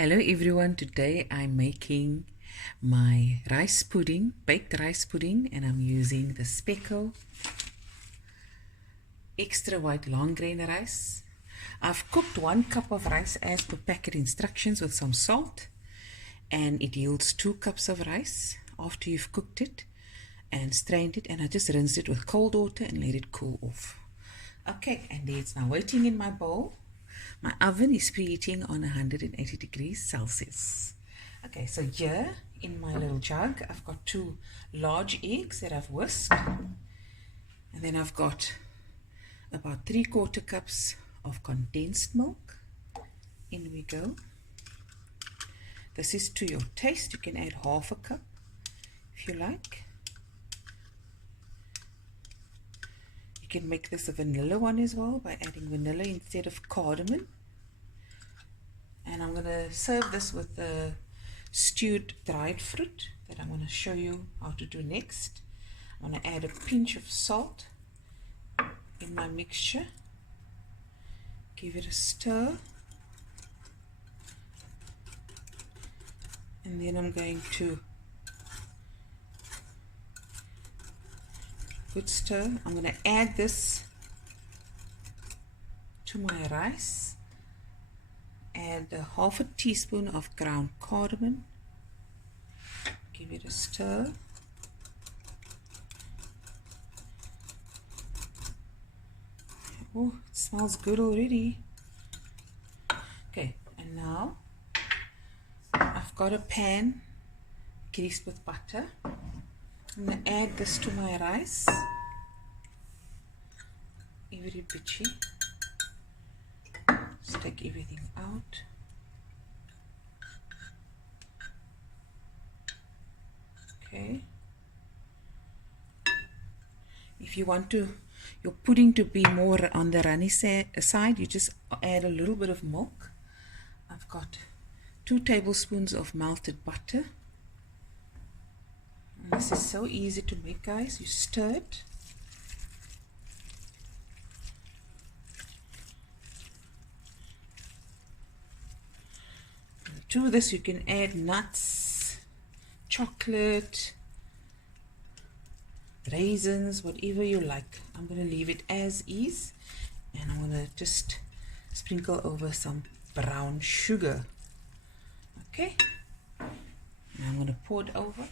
Hello everyone, today I'm making my rice pudding, baked rice pudding, and I'm using the speckle extra white long grain rice. I've cooked 1 cup of rice as per packet instructions with some salt, and it yields 2 cups of rice after you've cooked it and strained it, and I just rinsed it with cold water and let it cool off. Okay, and there it's now waiting in my bowl. My oven is preheating on 180 degrees Celsius. Okay, so here in my little jug, I've got 2 large eggs that I've whisked. And then I've got about 3/4 cups of condensed milk. In we go. This is to your taste. You can add half a cup if you like. You can make this a vanilla one as well by adding vanilla instead of cardamom. And I'm going to serve this with the stewed dried fruit that I'm going to show you how to do next. I'm going to add a pinch of salt in my mixture. Give it a stir. And then I'm going to good stir. I'm going to add this to my rice. Add a half a teaspoon of ground cardamom. Give it a stir. Oh, it smells good already. Okay, and now I've got a pan greased with butter. I'm going to add this to my rice. Every bitchy. Just take everything out. Okay. If you want your pudding to be more on the runny side, you just add a little bit of milk. I've got 2 tablespoons of melted butter. And this is so easy to make, guys. You stir it. To this you can add nuts, chocolate, raisins, whatever you like. I'm going to leave it as is, and I'm going to just sprinkle over some brown sugar. Okay, and I'm going to pour it over.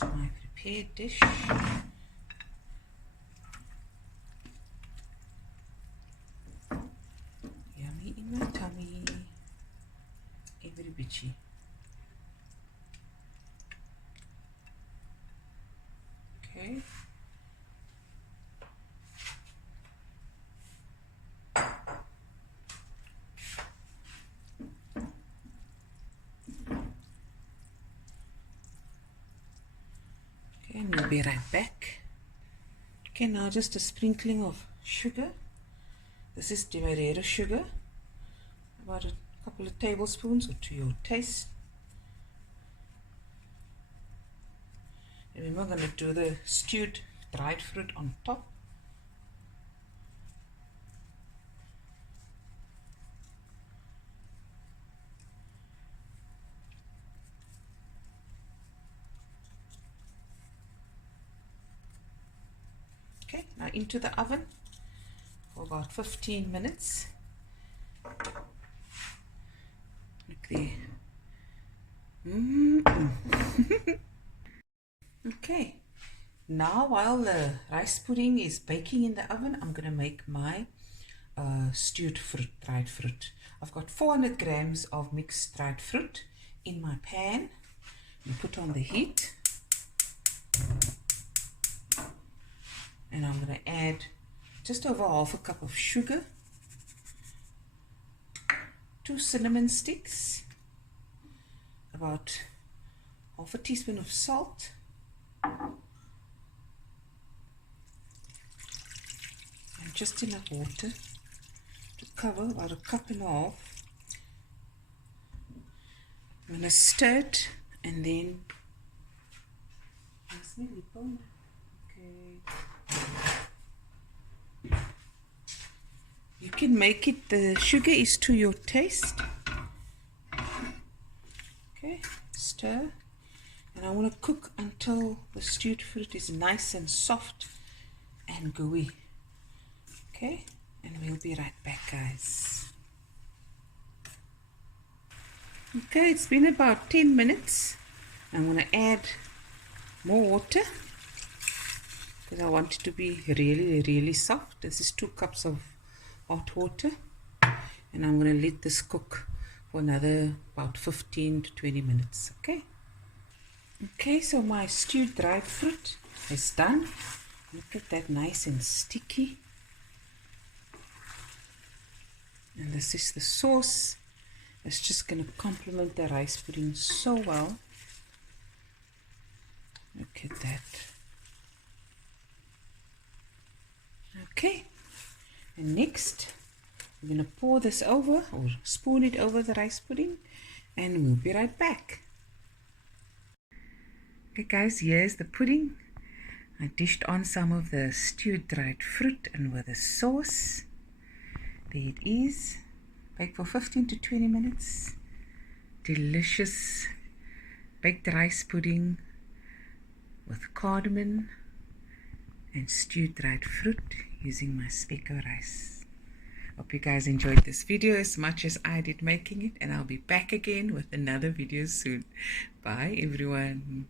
To my prepared dish. Yummy in my tummy. Every bitchy. Okay. And we'll be right back. Okay, now just a sprinkling of sugar. This is demerara sugar, about a couple of tablespoons or to your taste. And we're going to do the stewed dried fruit on top. Okay, now into the oven for about 15 minutes. Look there. Okay, now while the rice pudding is baking in the oven, I'm going to make my stewed fruit, dried fruit. I've got 400 grams of mixed dried fruit in my pan. You put on the heat. And I'm going to add just over half a cup of sugar, 2 cinnamon sticks, about half a teaspoon of salt, and just enough water to cover, about 1.5 cups. I'm going to stir it, and then okay. can make it, the sugar is to your taste. Okay, stir. And I want to cook until the stewed fruit is nice and soft and gooey. Okay, and we'll be right back, guys. Okay, it's been about 10 minutes. I'm going to add more water because I want it to be really soft. This is 2 cups of hot water, and I'm going to let this cook for another about 15 to 20 minutes. Okay, so my stewed dried fruit is done. Look at that, nice and sticky. And this is the sauce. It's just going to complement the rice pudding so well. Look at that. Okay, and next we're going to pour this over, or spoon it over the rice pudding, and we'll be right back. Okay guys, here's the pudding. I dished on some of the stewed dried fruit and with the sauce. There it is. Bake for 15 to 20 minutes. Delicious baked rice pudding with cardamom and stewed dried fruit using my speckle rice. Hope you guys enjoyed this video as much as I did making it, and I'll be back again with another video soon. Bye everyone.